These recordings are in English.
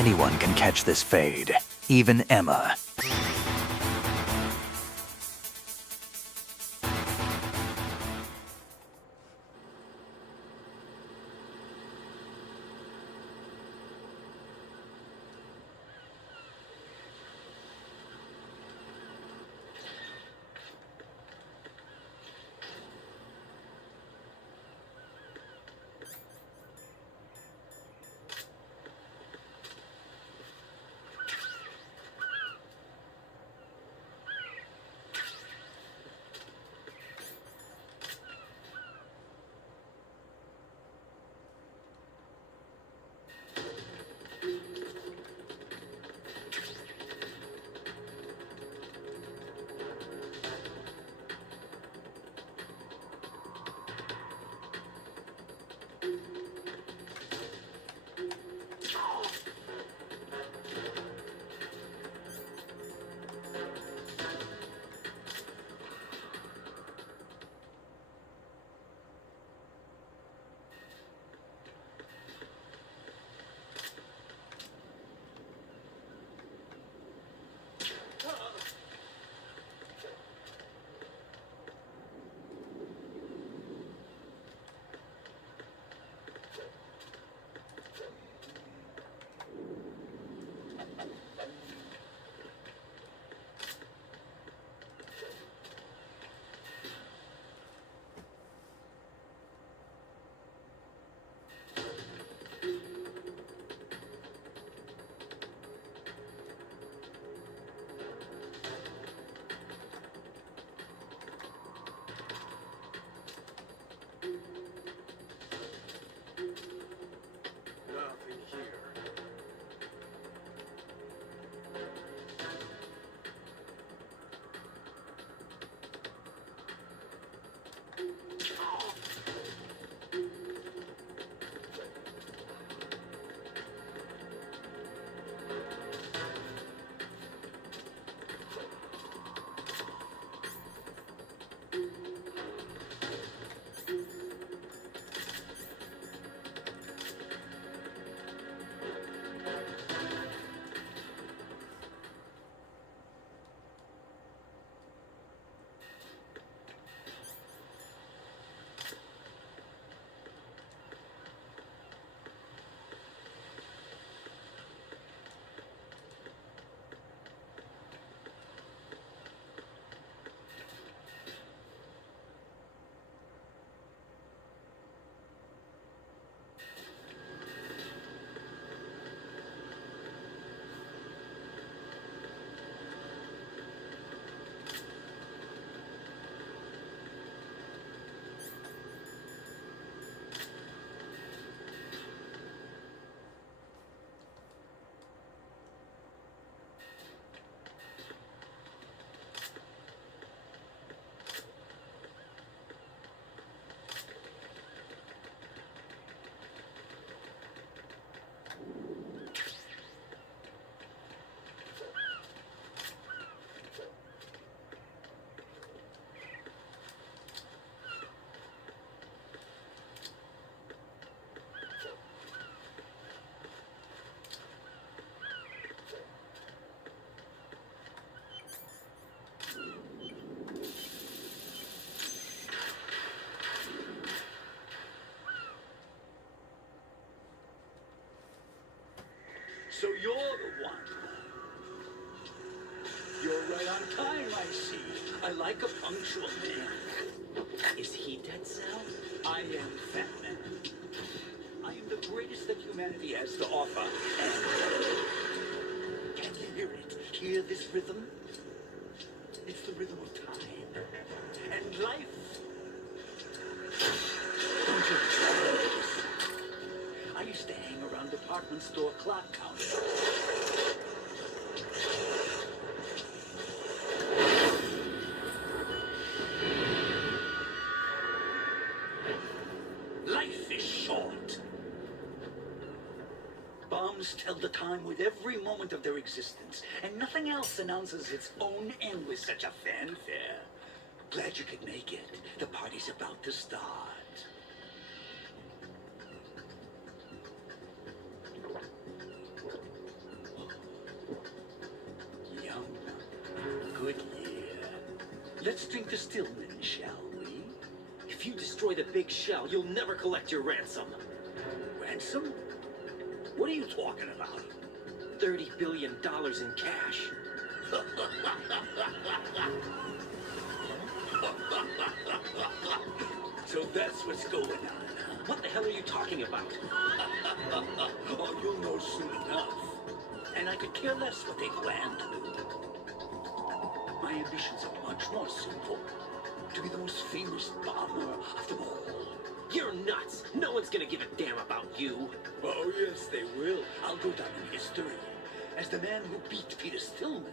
Anyone can catch this fade, even Emma. So you're the one. You're right on time, I see. I like a punctual man. Is he dead, Sal? I am Fat Man. I am the greatest that humanity has to offer. And can you hear it? Hear this rhythm? It's the rhythm of time. And life. Don't you know this? I used to hang around department store clock counters. Life is short. Bombs tell the time with every moment of their existence, and nothing else announces its own end with such a fanfare. Glad you could make it. The party's about to start. Let's drink the Stillman, shall we? If you destroy the big shell, you'll never collect your ransom. Ransom? What are you talking about? $30 billion in cash. So that's what's going on, huh? What the hell are you talking about? Oh, you'll know soon enough. And I could care less what they plan to do. My ambitions are much more simple. To be the most famous bomber of them all. You're nuts. No one's gonna give a damn about you. Oh, yes, they will. I'll go down in history as the man who beat Peter Stillman.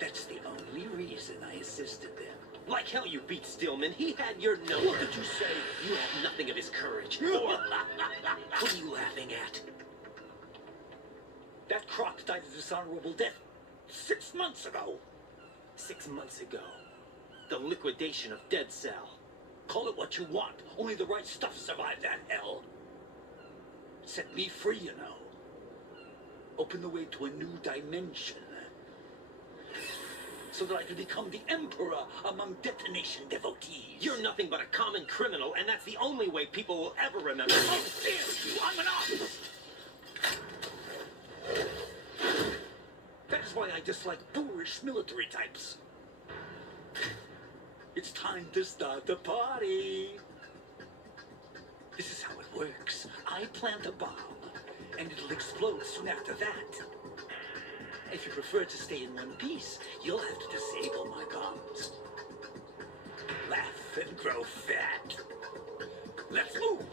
That's the only reason I assisted them. Like hell you beat Stillman. He had your number. What did you say? You have nothing of his courage. Or what are you laughing at? That croc died a dishonorable death 6 months ago. 6 months ago. The liquidation of Dead Cell. Call it what you want. Only the right stuff survived that hell. Set me free, you know. Open the way to a new dimension. So that I can become the emperor among detonation devotees. You're nothing but a common criminal, and that's the only way people will ever remember How you. dare you! I'm an artist! That's why I dislike boorish military types. It's time to start the party. This is how it works. I plant a bomb, and it'll explode soon after that. If you prefer to stay in one piece, you'll have to disable my bombs. Laugh and grow fat. Let's move!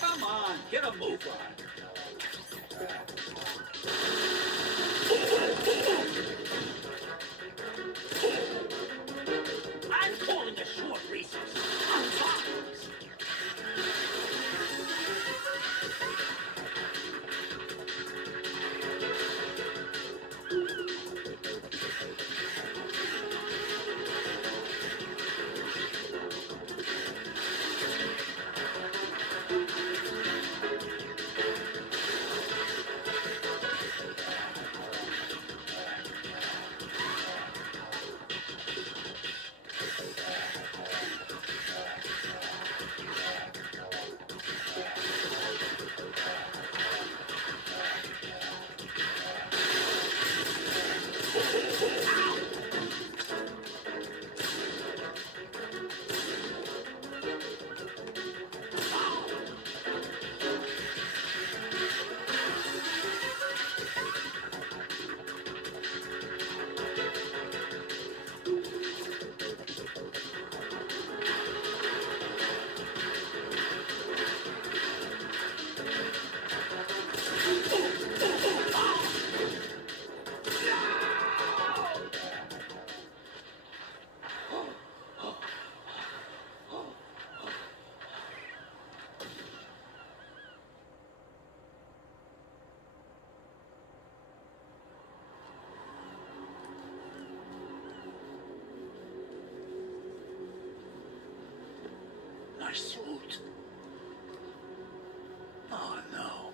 Come on, get a move on. I'm calling a short recess. I'm fine. Nice suit. Oh no.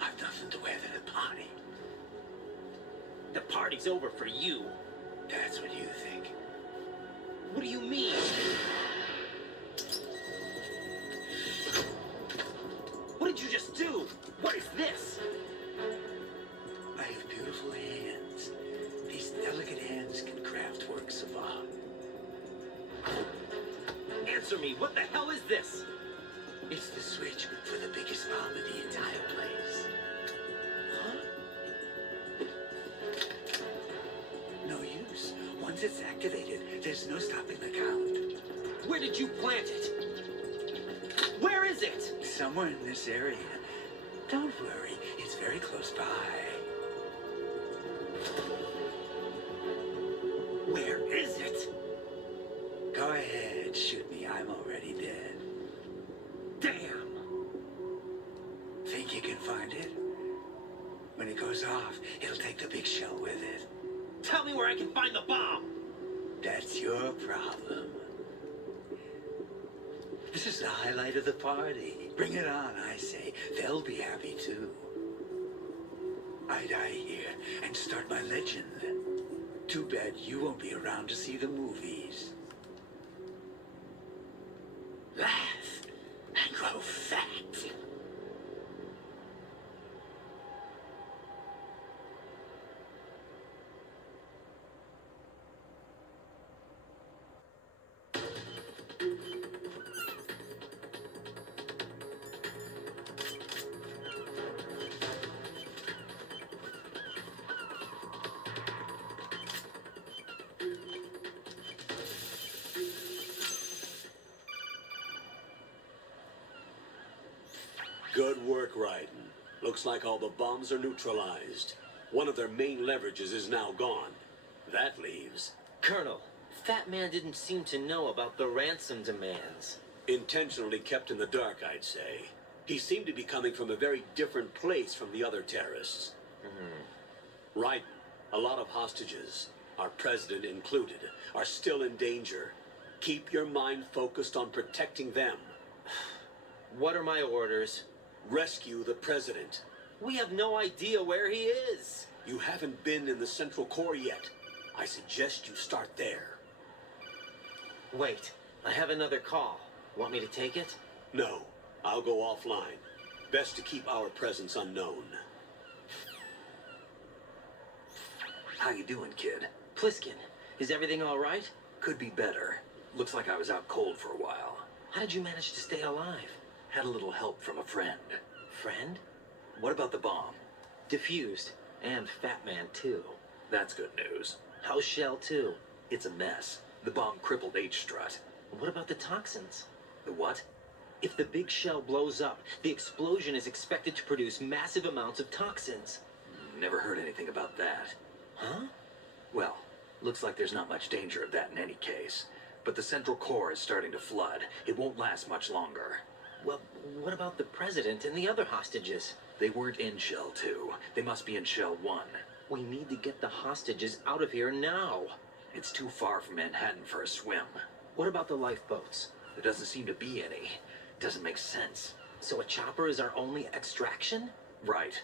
I've nothing to wear to the party. The party's over for you. That's what you think. What do you mean? Answer me, what the hell is this? It's the switch for the biggest bomb in the entire place. Huh? No use. Once it's activated, there's no stopping the count. Where did you plant it? Where is it? Somewhere in this area. Don't worry, it's very close by. Where is it? Go ahead, shoot me. I'm already dead. Damn! Think you can find it? When it goes off, it'll take the big shell with it. Tell me where I can find the bomb! That's your problem. This is the highlight of the party. Bring it on, I say. They'll be happy too. I die here and start my legend. Too bad you won't be around to see the movies. Laugh and grow fat. Good work, Raiden. Looks like all the bombs are neutralized. One of their main leverages is now gone. That leaves... Colonel, Fat Man didn't seem to know about the ransom demands. intentionally kept in the dark, I'd say. He seemed to be coming from a very different place from the other terrorists. Raiden, a lot of hostages, our president included, are still in danger. Keep your mind focused on protecting them. What are my orders? Rescue the president. We have no idea where he is. You haven't been in the Central Core yet. I suggest you start there. Wait, I have another call. Want me to take it? No, I'll go offline. Best to keep our presence unknown. How you doing, kid? Pliskin, is everything all right? Could be better. Looks like I was out cold for a while. How did you manage to stay alive? Had a little help from a friend. Friend? What about the bomb? Diffused. And Fat Man, too. That's good news. How's Shell, too? It's a mess. The bomb crippled H-Strut. What about the toxins? The what? If the big shell blows up, the explosion is expected to produce massive amounts of toxins. Never heard anything about that. Huh? Well, looks like there's not much danger of that in any case. But the Central Core is starting to flood. It won't last much longer. Well, what about the president and the other hostages? They weren't in Shell 2. They must be in Shell 1. We need to get the hostages out of here now. It's too far from Manhattan for a swim. What about the lifeboats? There doesn't seem to be any. Doesn't make sense. So a chopper is our only extraction? Right.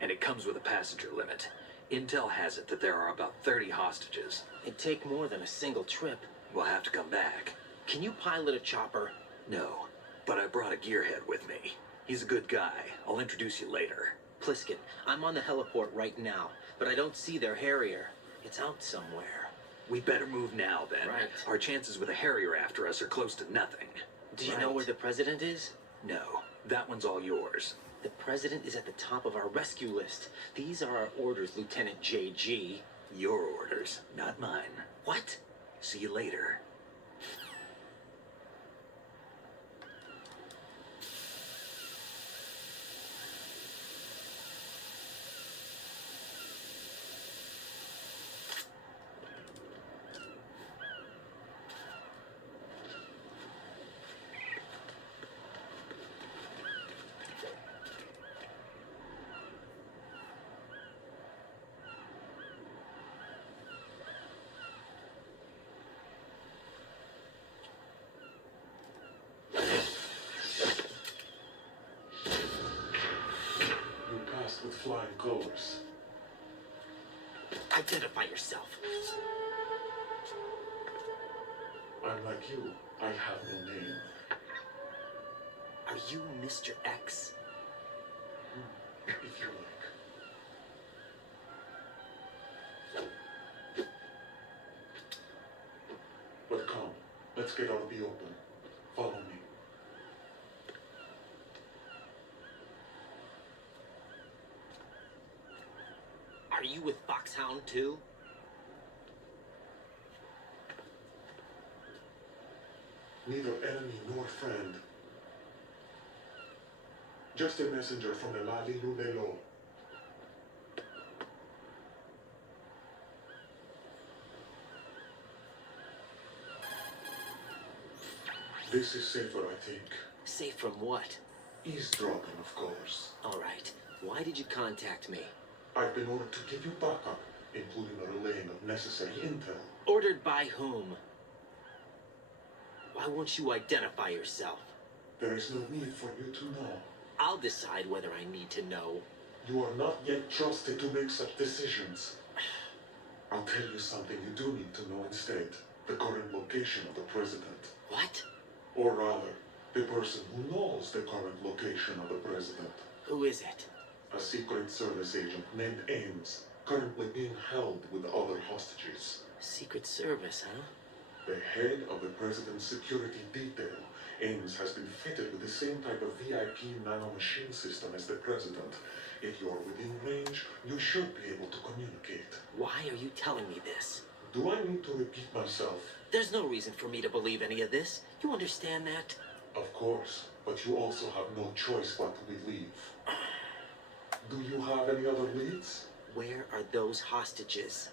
And it comes with a passenger limit. Intel has it that there are about 30 hostages. It'd take more than a single trip. We'll have to come back. Can you pilot a chopper? No, but I brought a gearhead with me. He's a good guy. I'll introduce you later. Pliskin, I'm on the heliport right now, but I don't see their Harrier. It's out somewhere. We better move now, then. Right. Our chances with a Harrier after us are close to nothing. Do you know where the president is? No, that one's all yours. The president is at the top of our rescue list. These are our orders, Lieutenant JG. Your orders, not mine. What? See you later. You passed with flying colors. Identify yourself. I'm like you. I have no name. Are you Mr. X? If you like. But come, let's get out of the open. foxhound too? Neither enemy nor friend. Just a messenger from the Lali Lubelo. This is safer, I think. Safe from what? Eavesdropping, of course. All right. Why did you contact me? I've been ordered to give you backup, including a relaying of necessary intel. Ordered by whom? Why won't you identify yourself? There is no need for you to know. I'll decide whether I need to know. You are not yet trusted to make such decisions. I'll tell you something you do need to know instead. The current location of the president. What? Or rather, the person who knows the current location of the president. Who is it? A Secret Service agent named Ames, currently being held with other hostages. Secret Service, huh? The head of the president's security detail, Ames, has been fitted with the same type of VIP nanomachine system as the president. If you're within range, you should be able to communicate. Why are you telling me this? Do I need to repeat myself? There's no reason for me to believe any of this. You understand that? Of course, but you also have no choice but to believe. Do you have any other leads? Where are those hostages?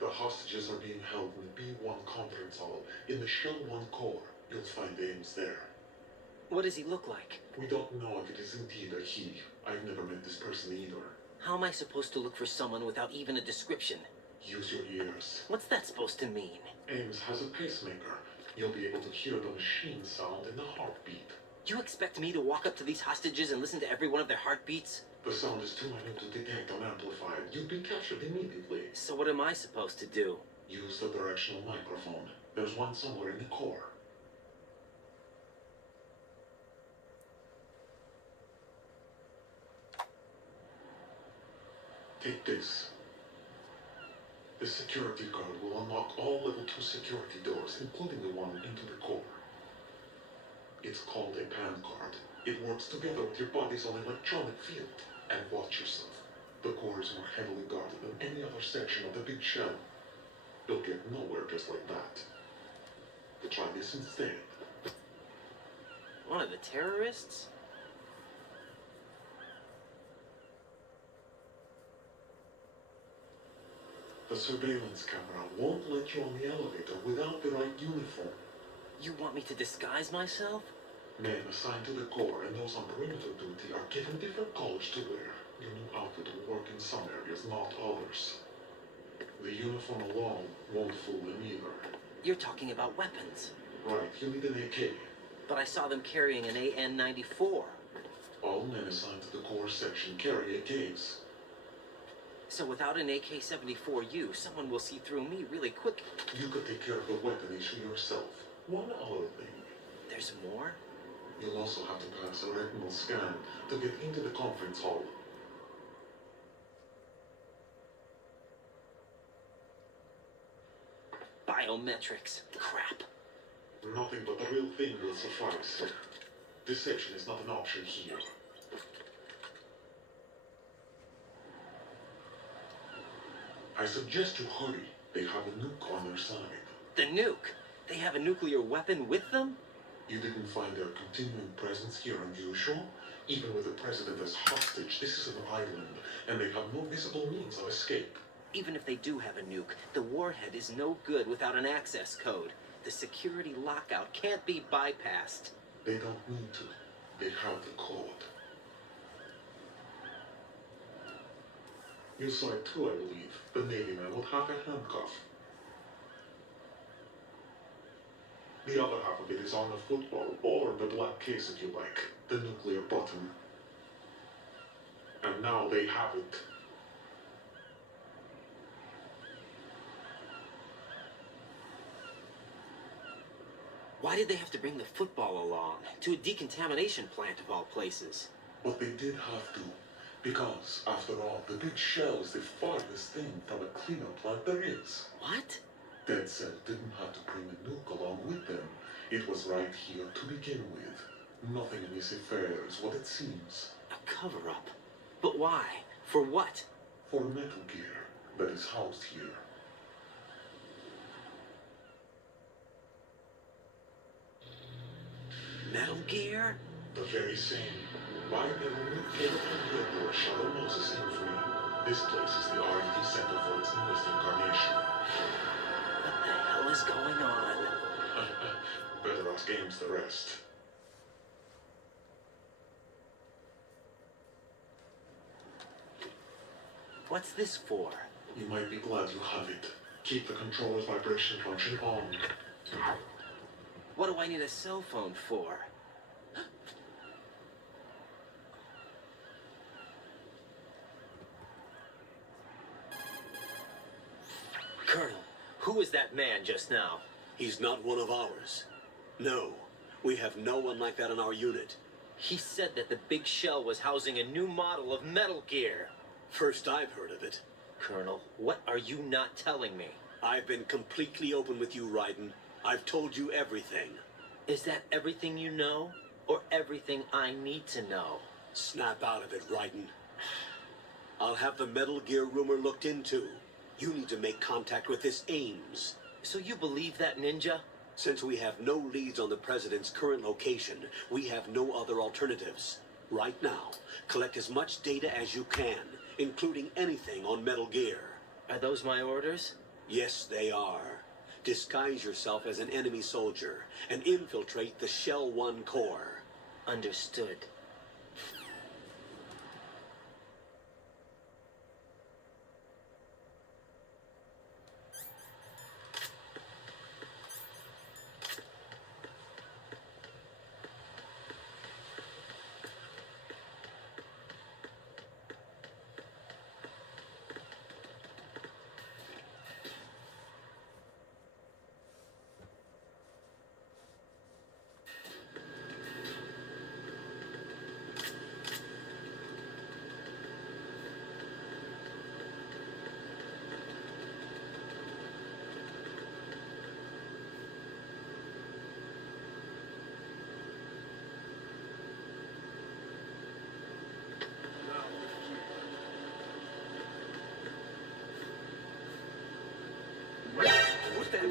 The hostages are being held in the B1 conference hall. In the Shell 1 core, you'll find Ames there. What does he look like? We don't know if it is indeed a he. I've never met this person either. How am I supposed to look for someone without even a description? Use your ears. What's that supposed to mean? Ames has a pacemaker. You'll be able to hear the machine sound in the heartbeat. You expect me to walk up to these hostages and listen to every one of their heartbeats? The sound is too minute to detect on amplifier. You'd be captured immediately. So what am I supposed to do? Use the directional microphone. There's one somewhere in the core. Take this. The security card will unlock all level 2 security doors, including the one into the core. It's called a PAN card. It works together with your body's own electronic field. And watch yourself. The core is more heavily guarded than any other section of the big shell. You'll get nowhere just like that. Try this instead. One of the terrorists? The surveillance camera won't let you on the elevator without the right uniform. You want me to disguise myself? Men assigned to the core and those on perimeter duty are given different colors to wear. Your new outfit will work in some areas, not others. The uniform alone won't fool them either. You're talking about weapons. Right, you need an AK. But I saw them carrying an AN-94. All men assigned to the core section carry AKs. So without an AK-74U, someone will see through me really quick. You could take care of the weapon issue yourself. One other thing. There's more? You'll also have to pass a retinal scan to get into the conference hall. Biometrics. Crap. Nothing but the real thing will suffice. Deception is not an option here. I suggest you hurry. They have a nuke on their side. The nuke? They have a nuclear weapon with them? You didn't find their continuing presence here unusual? Even with the president as hostage, this is an island, and they have no visible means of escape. Even if they do have a nuke, the warhead is no good without an access code. The security lockout can't be bypassed. They don't need to. They have the code. You saw it too, I believe. The Navy man would have a handcuff. The other half of it is on the football, or the black case if you like. The nuclear button. And now they have it. Why did they have to bring the football along? To a decontamination plant of all places. But they did have to. Because, after all, the big shell is the farthest thing from a cleanup plant there is. What? Dead Cell didn't have to bring a nuke along with them. It was right here to begin with. Nothing in this affair is what it seems. A cover-up? But why? For what? For Metal Gear that is housed here. Metal Gear? The very same. Why never knew Hideo Shadow Moses infamy. This place is the R&D center for its newest incarnation. What the hell is going on? Better ask Games the rest. What's this for? You might be glad you have it. Keep the controller's vibration function on. What do I need a cell phone for? Colonel, who is that man just now? He's not one of ours. No, we have no one like that in our unit. He said that the big shell was housing a new model of Metal Gear. First I've heard of it. Colonel, what are you not telling me? I've been completely open with you, Raiden. I've told you everything. Is that everything you know? Or everything I need to know? Snap out of it, Raiden. I'll have the Metal Gear rumor looked into. You need to make contact with this Ames. So you believe that ninja? Since we have no leads on the President's current location, we have no other alternatives. Right now, collect as much data as you can, including anything on Metal Gear. Are those my orders? Yes, they are. Disguise yourself as an enemy soldier and infiltrate the Shell 1 core. Understood. What's that?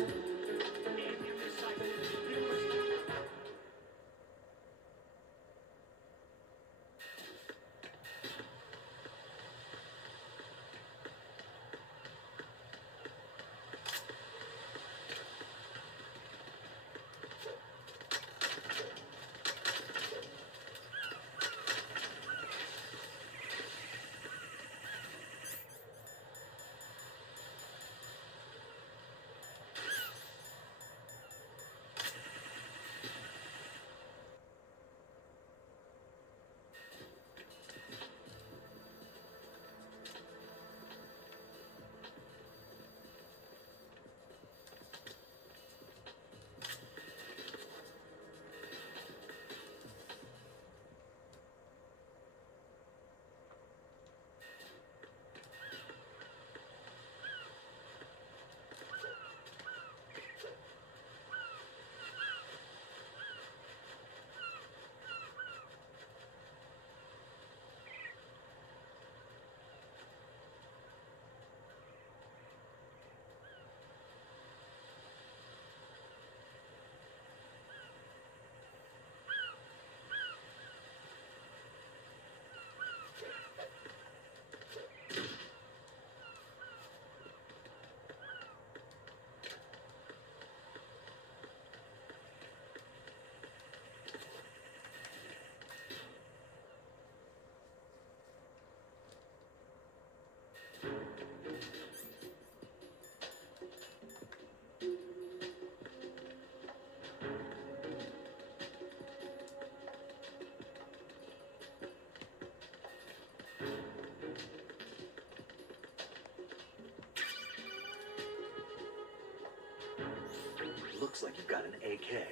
Looks like you've got an AK.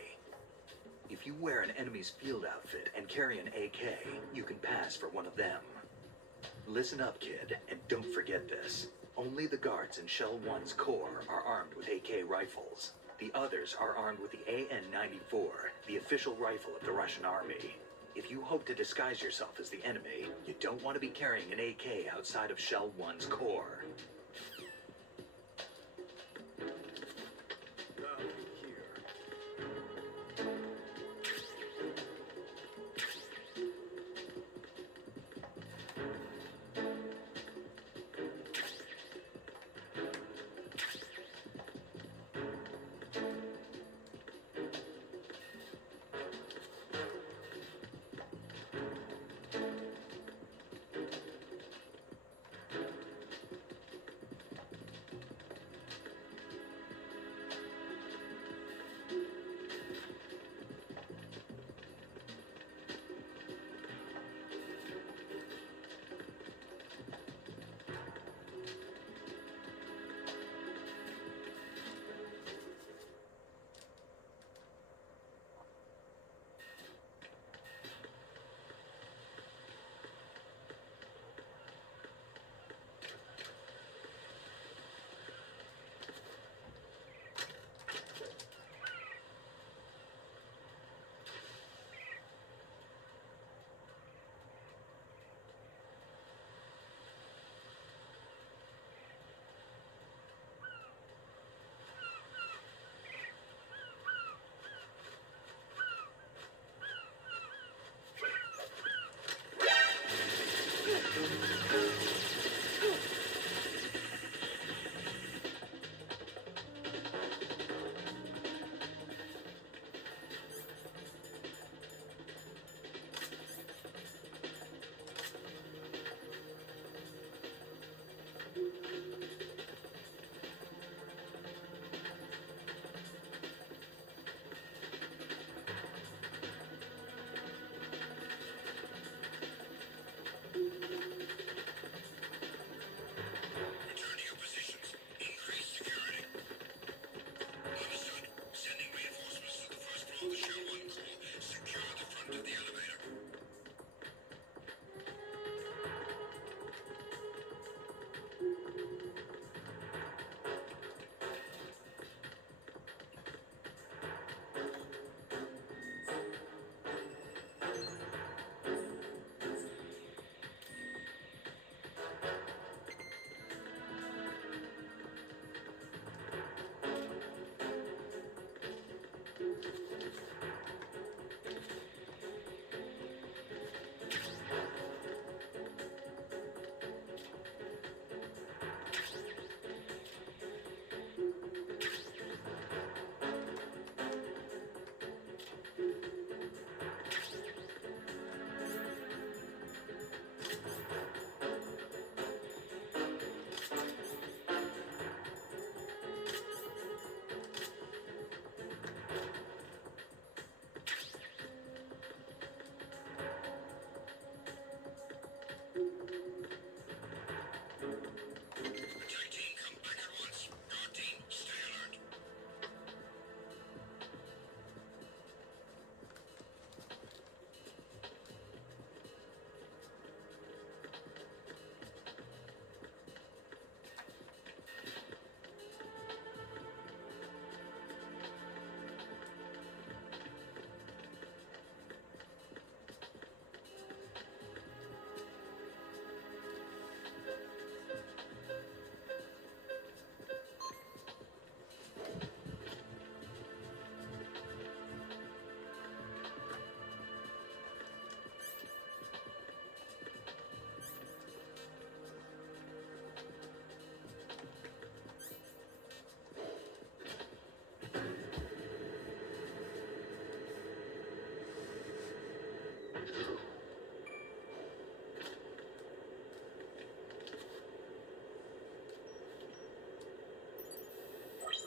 If you wear an enemy's field outfit and carry an AK, you can pass for one of them. Listen up, kid, and don't forget this. Only the guards in Shell 1's core are armed with AK rifles. The others are armed with the AN-94, the official rifle of the Russian army. If you hope to disguise yourself as the enemy, you don't want to be carrying an AK outside of Shell 1's core.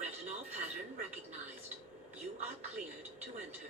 Retinol pattern recognized. You are cleared to enter.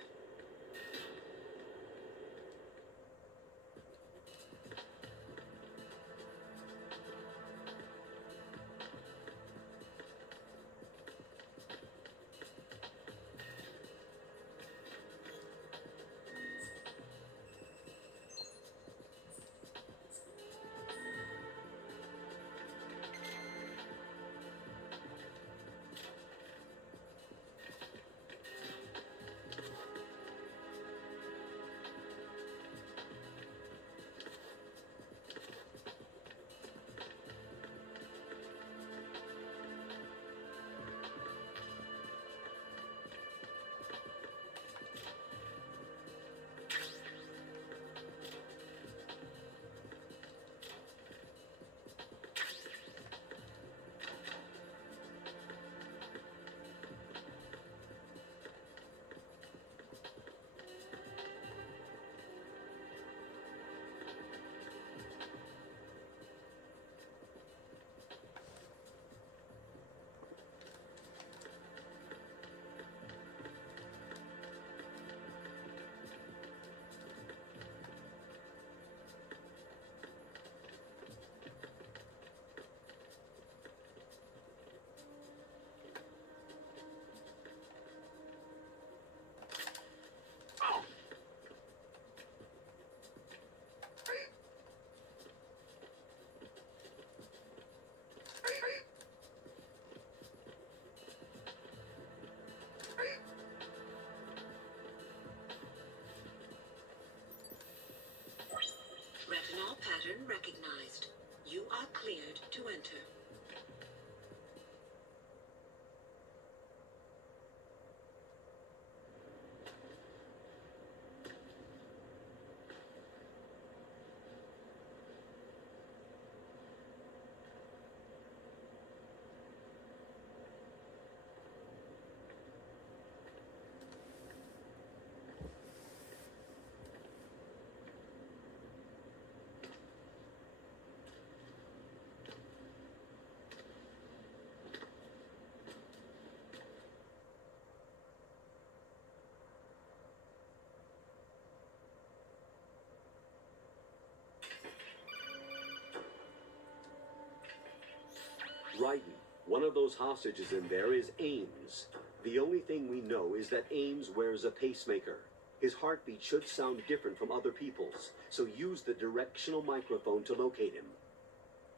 Raiden, one of those hostages in there is Ames. The only thing we know is that Ames wears a pacemaker. His heartbeat should sound different from other people's, so use the directional microphone to locate him.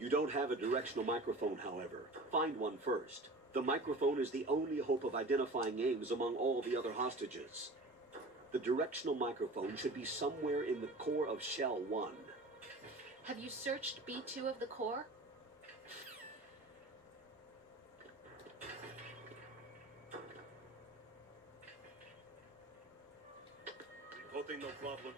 You don't have a directional microphone, however. Find one first. The microphone is the only hope of identifying Ames among all the other hostages. The directional microphone should be somewhere in the core of Shell 1. Have you searched B2 of the core? Reporting no problem.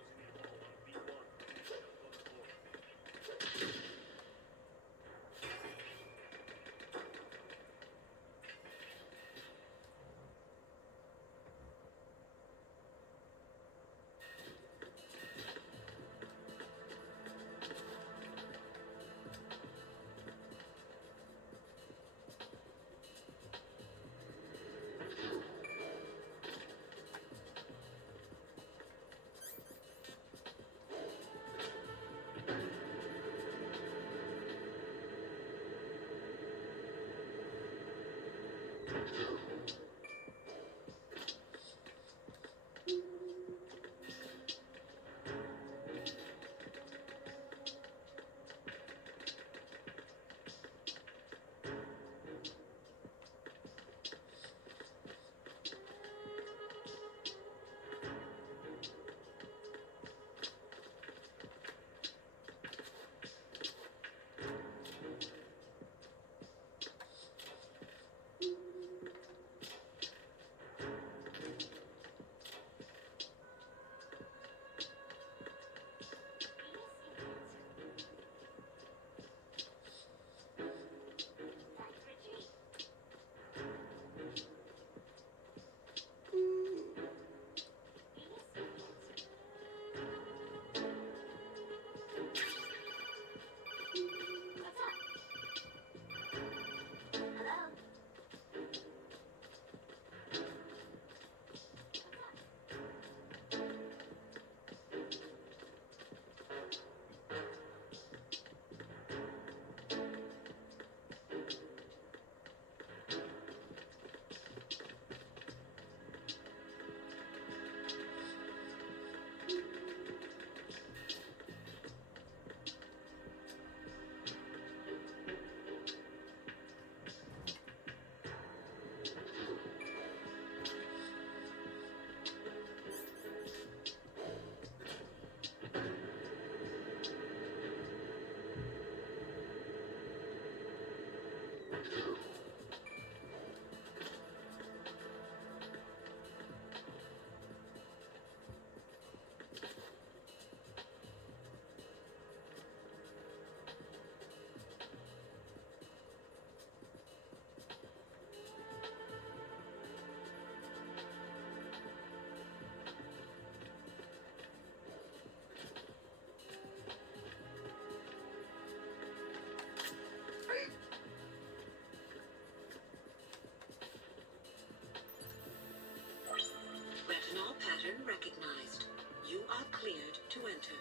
Retinol pattern recognized. You are cleared to enter.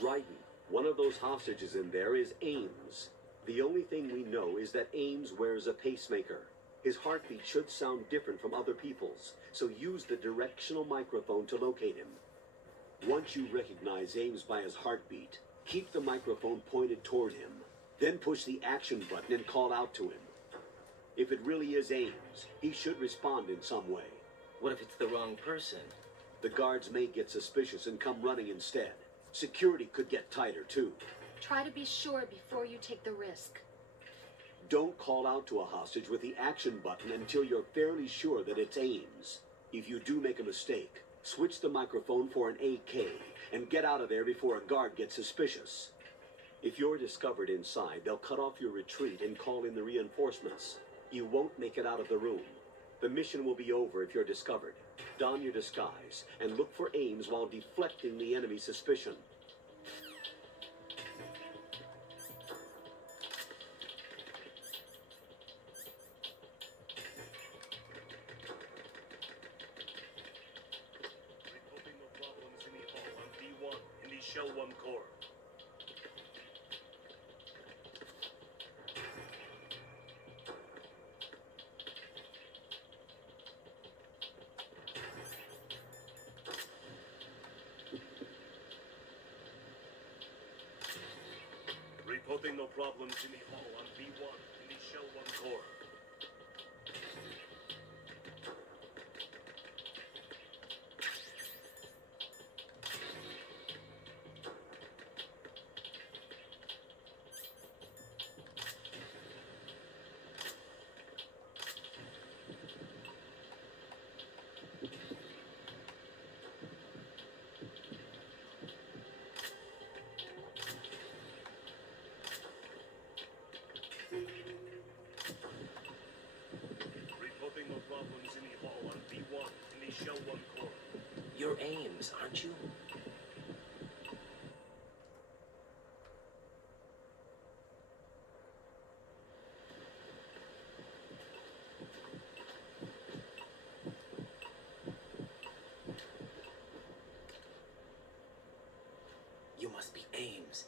Raiden, one of those hostages in there is Ames. The only thing we know is that Ames wears a pacemaker. His heartbeat should sound different from other people's, so use the directional microphone to locate him. Once you recognize Ames by his heartbeat, keep the microphone pointed toward him. Then push the action button and call out to him. If it really is Ames, he should respond in some way. What if it's the wrong person? The guards may get suspicious and come running instead. Security could get tighter, too. Try to be sure before you take the risk. Don't call out to a hostage with the action button until you're fairly sure that it's Ames. If you do make a mistake, switch the microphone for an AK and get out of there before a guard gets suspicious. If you're discovered inside, they'll cut off your retreat and call in the reinforcements. You won't make it out of the room. The mission will be over if you're discovered. Don your disguise and look for Ames while deflecting the enemy's suspicion. Shell 1 core. Reporting no problems in the hall on B1 in the Shell 1 core. Reporting no problems in the hall on B1 in the Shell 1 core. You're Ames, aren't you? You must be Ames.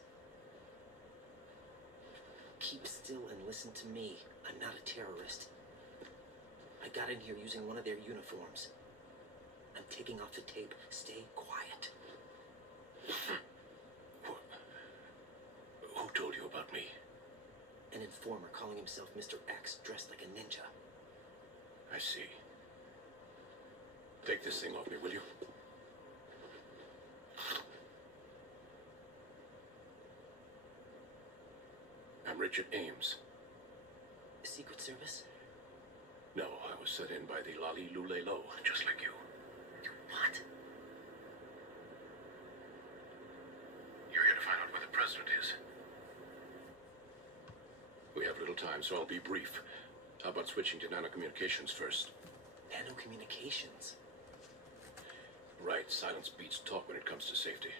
Keep still and listen to me. I'm not a terrorist. I got in here using one of their uniforms. I'm taking off the tape. Stay quiet. Who told you about me? An informer calling himself Mr. X, dressed like a ninja. I see. Take this thing off me, will you? I'm Richard Ames. Secret Service? No, I was set in by the Lali Lule Lo, just like you. What? You're here to find out where the president is. We have little time, so I'll be brief. How about switching to nanocommunications first? Nanocommunications? Right, silence beats talk when it comes to safety.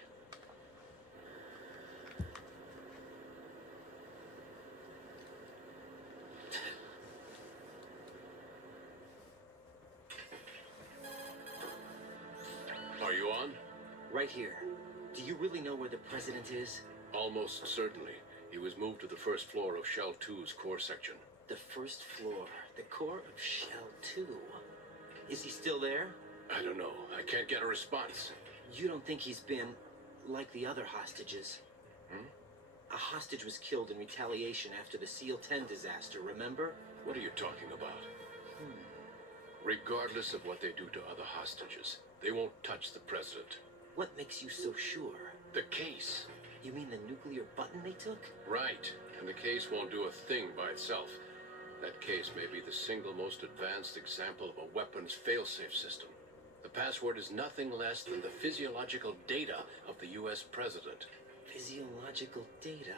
Are you on? Right here. Do you really know where the president is? Almost certainly. He was moved to the first floor of Shell 2's core section. The first floor. The core of Shell 2. Is he still there? I don't know. I can't get a response. You don't think he's been like the other hostages? A hostage was killed in retaliation after the SEAL 10 disaster, remember? What are you talking about? Regardless of what they do to other hostages, they won't touch the president. What makes you so sure? The case. You mean the nuclear button they took? Right. And the case won't do a thing by itself. That case may be the single most advanced example of a weapons failsafe system. The password is nothing less than the physiological data of the US president. Physiological data.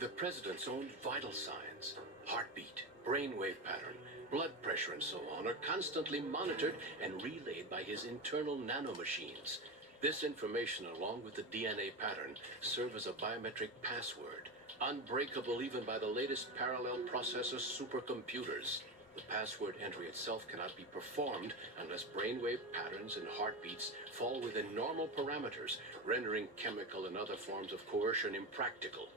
The president's own vital signs, heartbeat, brainwave pattern, blood pressure, and so on, are constantly monitored and relayed by his internal nanomachines. This information, along with the DNA pattern, serve as a biometric password, unbreakable even by the latest parallel processor supercomputers. The password entry itself cannot be performed unless brainwave patterns and heartbeats fall within normal parameters, rendering chemical and other forms of coercion impractical.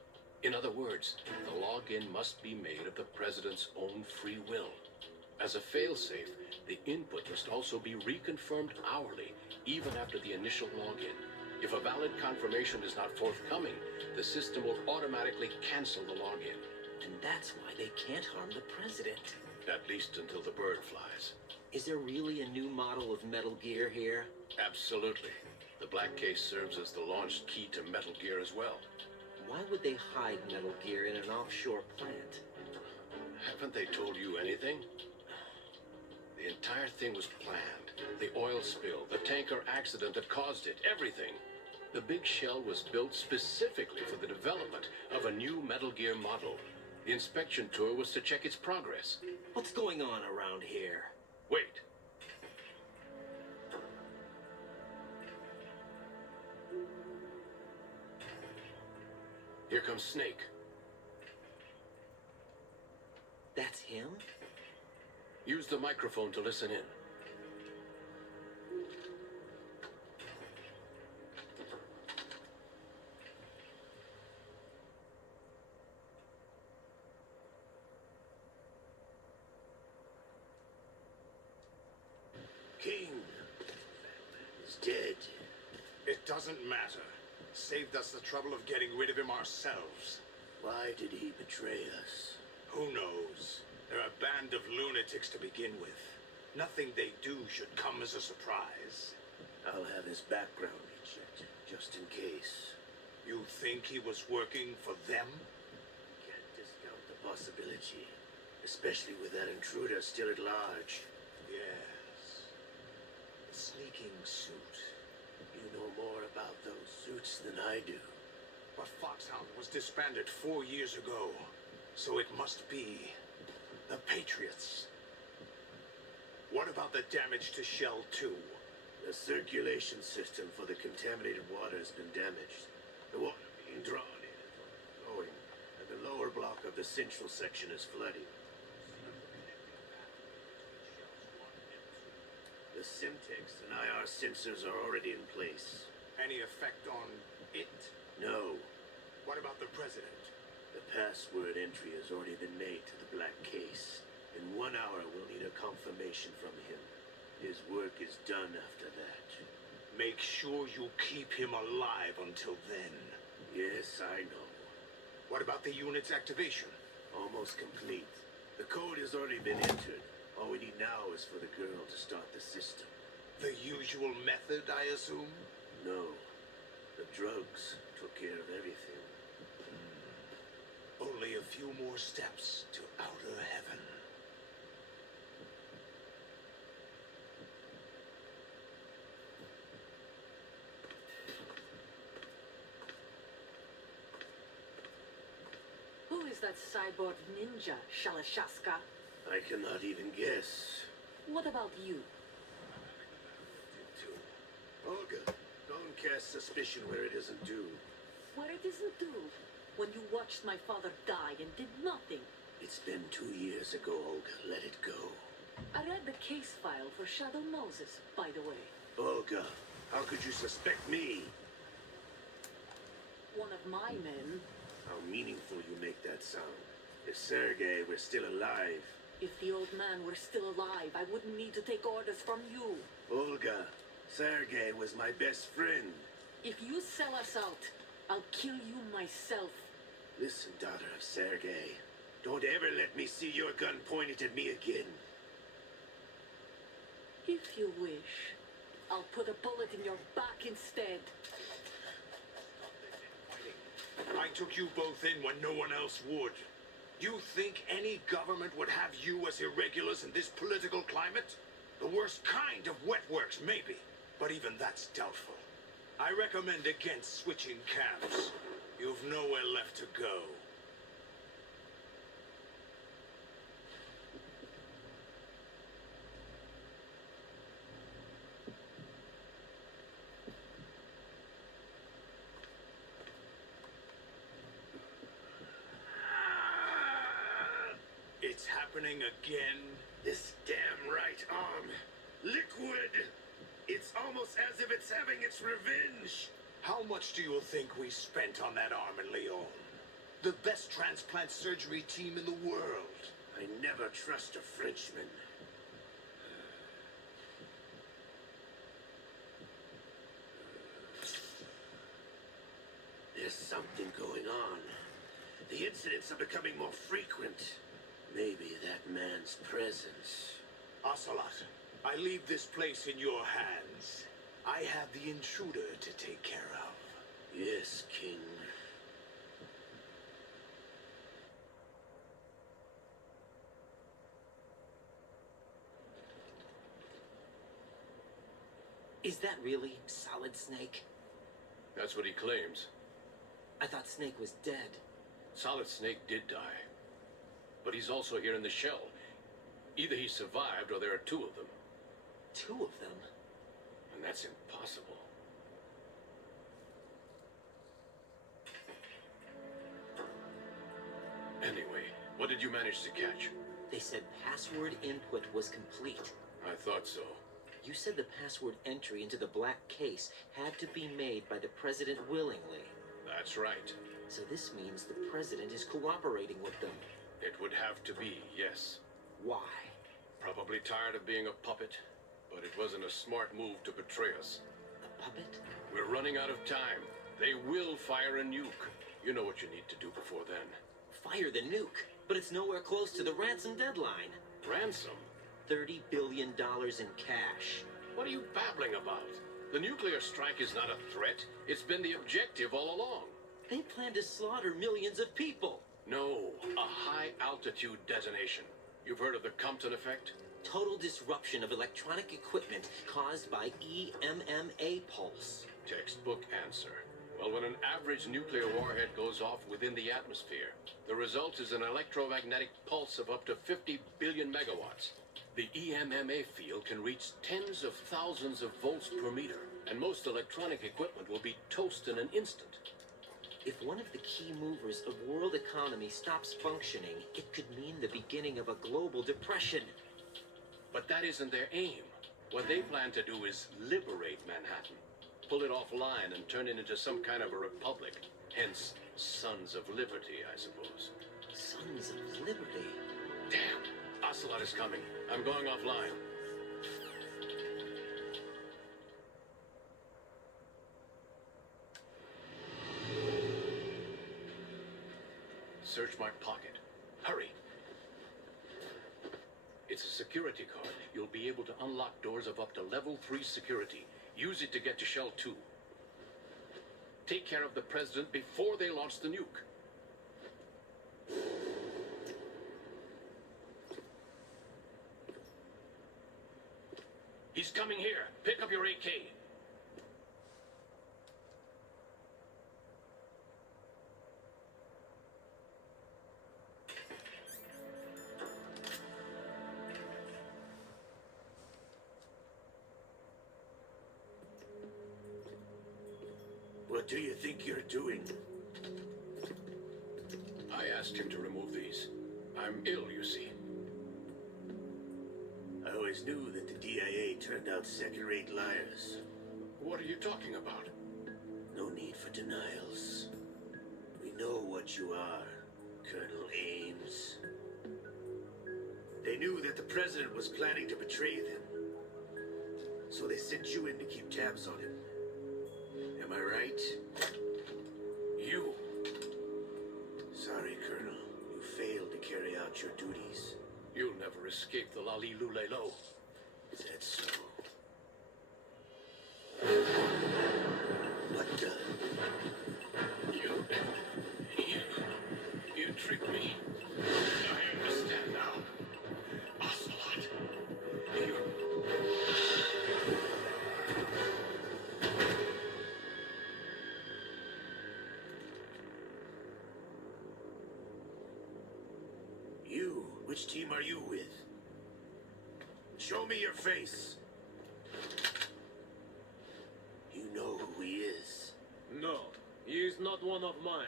In other words, the login must be made of the president's own free will. As a failsafe, the input must also be reconfirmed hourly, even after the initial login. If a valid confirmation is not forthcoming, the system will automatically cancel the login. And that's why they can't harm the president. At least until the bird flies. Is there really a new model of Metal Gear here? Absolutely. The black case serves as the launch key to Metal Gear as well. Why would they hide Metal Gear in an offshore plant? Haven't they told you anything? The entire thing was planned. The oil spill, the tanker accident that caused it, everything. The big shell was built specifically for the development of a new Metal Gear model. The inspection tour was to check its progress. What's going on around here? Wait. Here comes Snake. That's him? Use the microphone to listen in. Doesn't matter. Saved us the trouble of getting rid of him ourselves. Why did he betray us? Who knows? They're a band of lunatics to begin with. Nothing they do should come as a surprise. I'll have his background rechecked, just in case. You think he was working for them? Can't discount the possibility, especially with that intruder still at large. Yes. The sneaking suit. You know more about those suits than I do. But Foxhound was disbanded 4 years ago, so it must be the Patriots. What about the damage to Shell 2? The circulation system for the contaminated water has been damaged. The water being drawn in is overflowing, and the lower block of the central section is flooding. The Simtex and IR sensors are already in place. Any effect on it? No. What about the President? The password entry has already been made to the black case. In 1 hour, we'll need a confirmation from him. His work is done after that. Make sure you keep him alive until then. Yes, I know. What about the unit's activation? Almost complete. The code has already been entered. All we need now is for the girl to start the system. The usual method, I assume? No. The drugs took care of everything. Only a few more steps to outer heaven. Who is that cyborg ninja, Shalashaska? I cannot even guess. What about you? Olga, don't cast suspicion where it isn't due. Where it isn't due. When you watched my father die and did nothing. It's been 2 years ago, Olga. Let it go. I read the case file for Shadow Moses, by the way. Olga, how could you suspect me? One of my men. How meaningful you make that sound. If Sergei were still alive... If the old man were still alive, I wouldn't need to take orders from you. Olga, Sergei was my best friend. If you sell us out, I'll kill you myself. Listen, daughter of Sergei. Don't ever let me see your gun pointed at me again. If you wish, I'll put a bullet in your back instead. I took you both in when no one else would. You think any government would have you as irregulars in this political climate? The worst kind of wet works, maybe. But even that's doubtful. I recommend against switching camps. You've nowhere left to go. It's happening again. This damn right arm. Liquid. It's almost as if it's having its revenge. How much do you think we spent on that arm in Lyon? The best transplant surgery team in the world. I never trust a Frenchman. There's something going on. The incidents are becoming more frequent. Maybe that man's presence. Ocelot, I leave this place in your hands. I have the intruder to take care of. Yes, King. Is that really Solid Snake? That's what he claims. I thought Snake was dead. Solid Snake did die. But he's also here in the shell. Either he survived or there are 2 of them. 2 of them? And that's impossible. Anyway, what did you manage to catch? They said password input was complete. I thought so. You said the password entry into the black case had to be made by the president willingly. That's right. So this means the president is cooperating with them. It would have to be, yes. Why? Probably tired of being a puppet, but it wasn't a smart move to betray us. A puppet? We're running out of time. They will fire a nuke. You know what you need to do before then. Fire the nuke, but it's nowhere close to the ransom deadline. Ransom? $30 billion in cash. What are you babbling about? The nuclear strike is not a threat. It's been the objective all along. They plan to slaughter millions of people. No, a high-altitude detonation. You've heard of the Compton effect? Total disruption of electronic equipment caused by EMMA pulse. Textbook answer. Well, when an average nuclear warhead goes off within the atmosphere, the result is an electromagnetic pulse of up to 50 billion megawatts. The EMMA field can reach tens of thousands of volts per meter, and most electronic equipment will be toast in an instant. If one of the key movers of world economy stops functioning, it could mean the beginning of a global depression. But that isn't their aim. What they plan to do is liberate Manhattan. Pull it offline and turn it into some kind of a republic. Hence, Sons of Liberty, I suppose. Sons of Liberty? Damn! Ocelot is coming. I'm going offline. Search my pocket. Hurry! It's a security card. You'll be able to unlock doors of up to level 3 security. Use it to get to Shell 2. Take care of the president before they launch the nuke. He's coming here. Pick up your AK. What do you think you're doing? I asked him to remove these. I'm ill, you see. I always knew that the DIA turned out second-rate liars. What are you talking about? No need for denials. We know what you are, Colonel Ames. They knew that the president was planning to betray them. So they sent you in to keep tabs on him. Am I right? You. Sorry, Colonel. You failed to carry out your duties. You'll never escape the Lali-Lulelo. Is that so? You tricked me. I understand now. Ocelot. You? Which team are you with? Show me your face. You know who he is. No, he is not one of mine.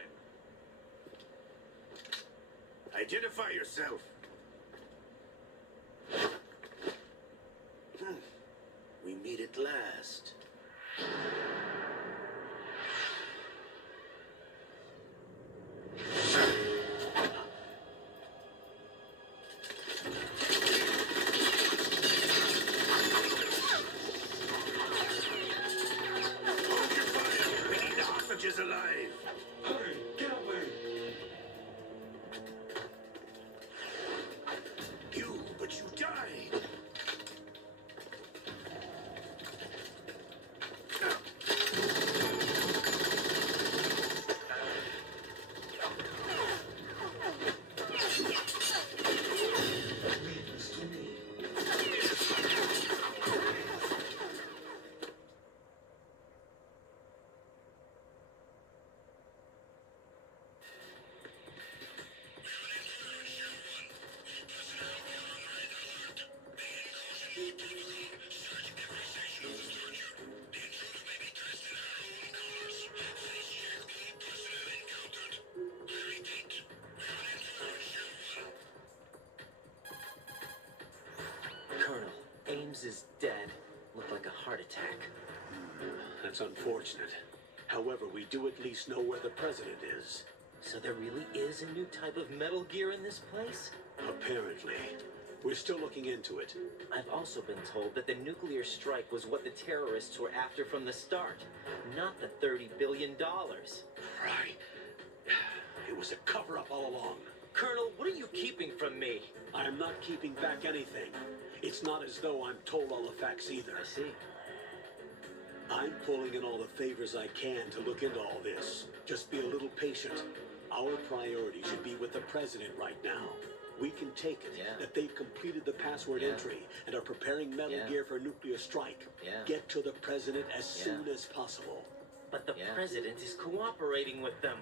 Identify yourself. We meet at last. Alive. Hurry, get away! But you died. Leave this to me. Colonel, Ames is dead. Looked like a heart attack. That's unfortunate. However, we do at least know where the president is. So there really is a new type of Metal Gear in this place? Apparently. We're still looking into it. I've also been told that the nuclear strike was what the terrorists were after from the start, not the $30 billion. Right. It was a cover-up all along. Colonel, what are you keeping from me? I am not keeping back anything. It's not as though I'm told all the facts either. I see. I'm pulling in all the favors I can to look into all this. Just be a little patient. Our priority should be with the president right now. We can take it that they've completed the password entry and are preparing Metal Gear for a nuclear strike. Get to the president as soon as possible. But the president is cooperating with them.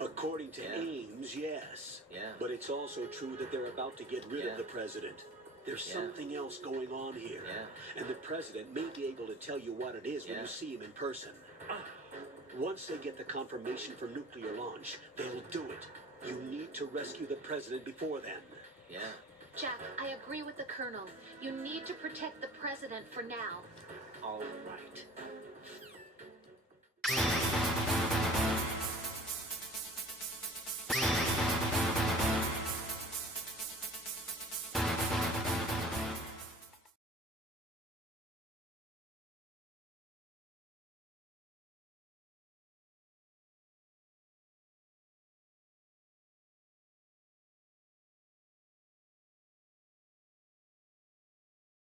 According to Ames, yes. But it's also true that they're about to get rid of the president. There's something else going on here. And the president may be able to tell you what it is when you see him in person. Once they get the confirmation for nuclear launch, they'll do it. You need to rescue the president before then. Jack, I agree with the Colonel. You need to protect the President for now. All right.